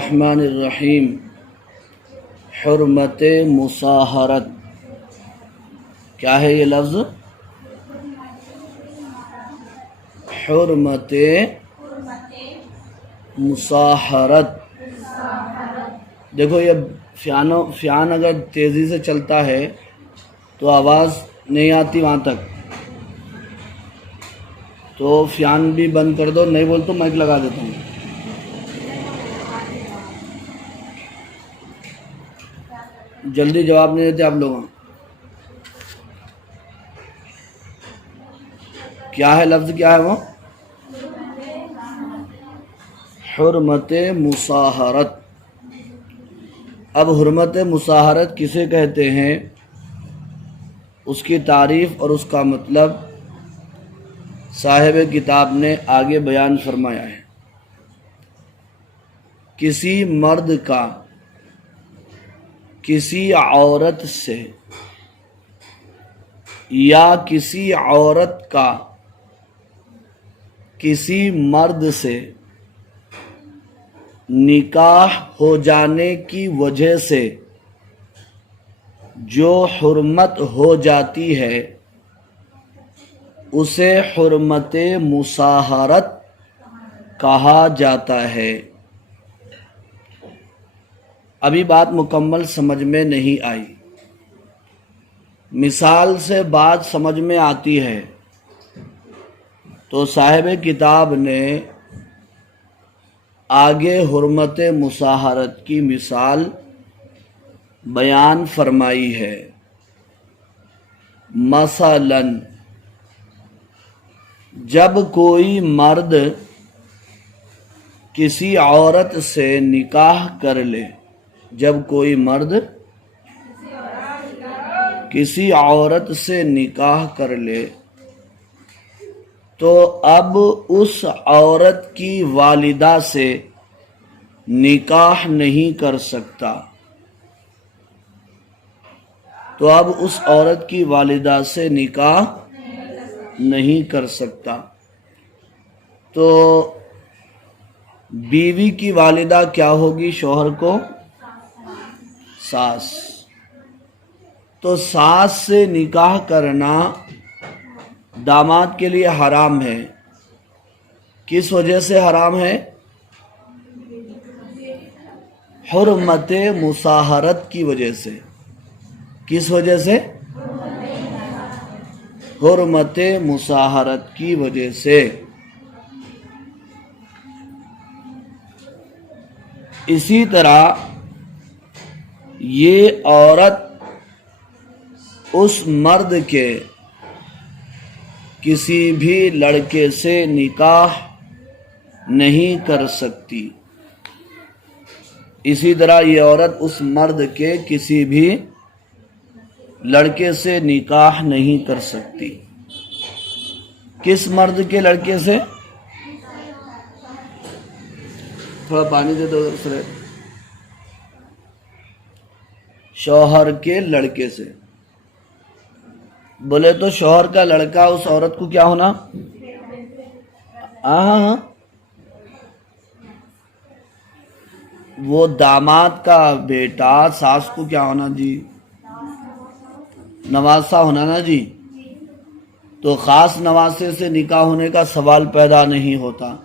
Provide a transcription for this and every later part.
الرحمن الرحیم۔ حرمت مصاہرت، کیا ہے یہ لفظ؟ حرمت مصاہرت۔ دیکھو یہ فیان اگر تیزی سے چلتا ہے تو آواز نہیں آتی وہاں تک، تو فیان بھی بند کر دو، نہیں بول تو مائک لگا دیتا ہوں۔ جلدی جواب نہیں دیتے آپ لوگ۔ کیا ہے لفظ، کیا ہے وہ؟ حرمت مصاہرت۔ اب حرمت مصاہرت کسے کہتے ہیں، اس کی تعریف اور اس کا مطلب صاحب کتاب نے آگے بیان فرمایا ہے۔ کسی مرد کا کسی عورت سے یا کسی عورت کا کسی مرد سے نکاح ہو جانے کی وجہ سے جو حرمت ہو جاتی ہے اسے حرمت مصاہرت کہا جاتا ہے۔ ابھی بات مکمل سمجھ میں نہیں آئی، مثال سے بات سمجھ میں آتی ہے تو صاحب کتاب نے آگے حرمت مصاہرت کی مثال بیان فرمائی ہے۔ مثلا جب کوئی مرد کسی عورت سے نکاح کر لے، جب کوئی مرد کسی عورت سے نکاح کر لے تو اب اس عورت کی والدہ سے نکاح نہیں کر سکتا، تو اب اس عورت کی والدہ سے نکاح نہیں کر سکتا۔ تو بیوی کی والدہ کیا ہوگی شوہر کو؟ ساس۔ تو ساس سے نکاح کرنا داماد کے لیے حرام ہے۔ کس وجہ سے حرام ہے؟ حرمت مصاہرت کی وجہ سے۔ کس وجہ سے؟ حرمت مصاہرت کی وجہ سے۔ اسی طرح یہ عورت اس مرد کے کسی بھی لڑکے سے نکاح نہیں کر سکتی۔ اسی طرح یہ عورت اس مرد کے کسی بھی لڑکے سے نکاح نہیں کر سکتی۔ کس مرد کے لڑکے سے؟ تھوڑا پانی دے دو ادھر۔ شوہر کے لڑکے سے۔ بولے تو شوہر کا لڑکا اس عورت کو کیا ہونا؟ ہاں، وہ داماد کا بیٹا ساس کو کیا ہونا جی؟ نواسا ہونا نا جی۔ تو خاص نواسے سے نکاح ہونے کا سوال پیدا نہیں ہوتا،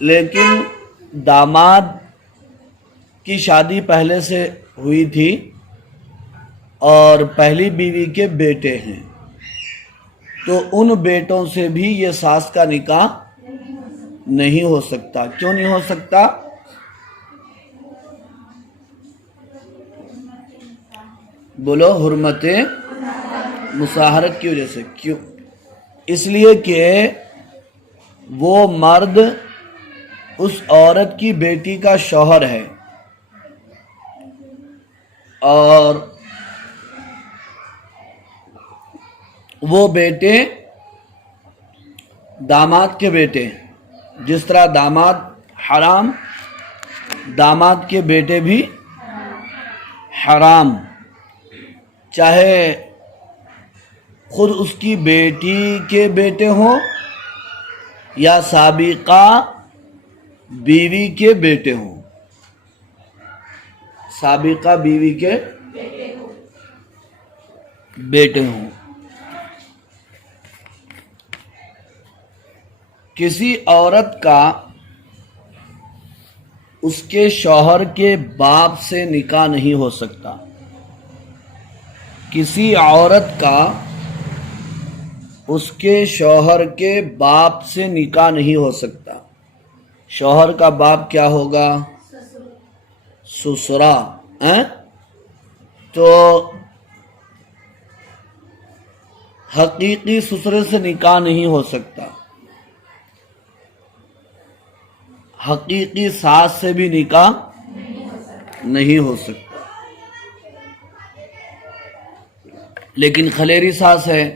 لیکن داماد کی شادی پہلے سے ہوئی تھی اور پہلی بیوی کے بیٹے ہیں، تو ان بیٹوں سے بھی یہ ساس کا نکاح نہیں ہو سکتا۔ کیوں نہیں ہو سکتا؟ بولو، حرمت مصاہرت کی وجہ سے۔ کیوں؟ اس لیے کہ وہ مرد اس عورت کی بیٹی کا شوہر ہے اور وہ بیٹے داماد کے بیٹے، جس طرح داماد حرام، داماد کے بیٹے بھی حرام، چاہے خود اس کی بیٹی کے بیٹے ہوں یا سابقہ بیوی کے بیٹے ہوں، سابقہ بیوی کے بیٹے ہوں۔ کسی عورت کا اس کے شوہر کے باپ سے نکاح نہیں ہو سکتا، کسی عورت کا اس کے شوہر کے باپ سے نکاح نہیں ہو سکتا۔ شوہر کا باپ کیا ہوگا؟ سسرا، تو حقیقی سسرے سے نکاح نہیں ہو سکتا، حقیقی ساس سے بھی نکاح نہیں ہو سکتا، لیکن خلیری ساس ہے،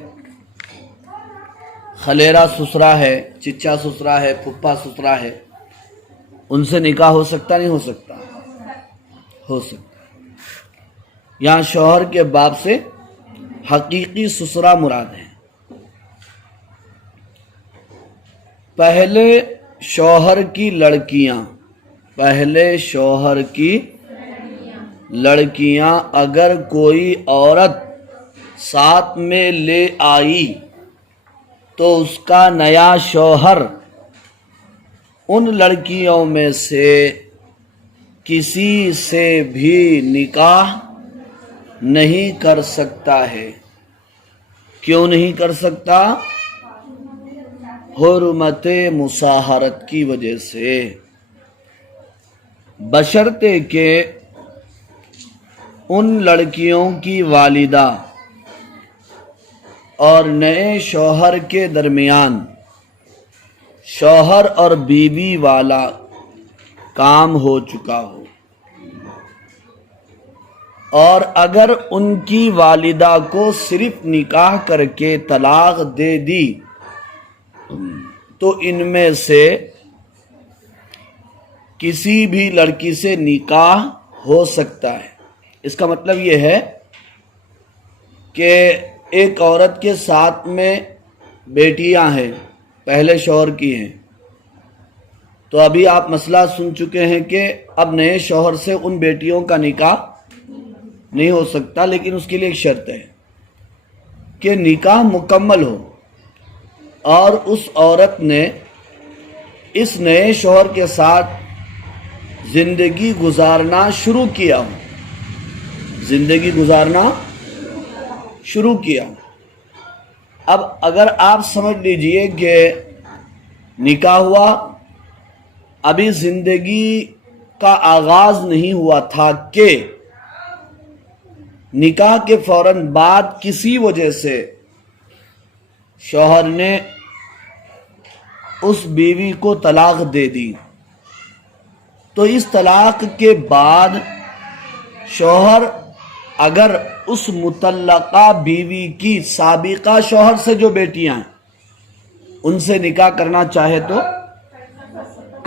خلیرا سسرا ہے، چچا سسرا ہے، پھپھا سسرا ہے، ان سے نکاح ہو سکتا نہیں ہو سکتا؟ ہو سکتا۔ یہاں شوہر کے باپ سے حقیقی سسرا مراد ہے۔ پہلے شوہر کی لڑکیاں اگر کوئی عورت ساتھ میں لے آئی تو اس کا نیا شوہر ان لڑکیوں میں سے کسی سے بھی نکاح نہیں کر سکتا ہے۔ کیوں نہیں کر سکتا؟ حرمت مصاہرت کی وجہ سے، بشرطے کہ ان لڑکیوں کی والدہ اور نئے شوہر کے درمیان شوہر اور بیوی والا کام ہو چکا ہو، اور اگر ان کی والدہ کو صرف نکاح کر کے طلاق دے دی تو ان میں سے کسی بھی لڑکی سے نکاح ہو سکتا ہے۔ اس کا مطلب یہ ہے کہ ایک عورت کے ساتھ میں بیٹیاں ہیں، پہلے شوہر کی ہیں، تو ابھی آپ مسئلہ سن چکے ہیں کہ اب نئے شوہر سے ان بیٹیوں کا نکاح نہیں ہو سکتا، لیکن اس کے لیے ایک شرط ہے کہ نکاح مکمل ہو اور اس عورت نے اس نئے شوہر کے ساتھ زندگی گزارنا شروع کیا ہو۔ اب اگر آپ سمجھ لیجئے کہ نکاح ہوا، ابھی زندگی کا آغاز نہیں ہوا تھا کہ نکاح کے فوراً بعد کسی وجہ سے شوہر نے اس بیوی کو طلاق دے دی، تو اس طلاق کے بعد شوہر اگر اس مطلقہ بیوی کی سابقہ شوہر سے جو بیٹیاں ہیں ان سے نکاح کرنا چاہے تو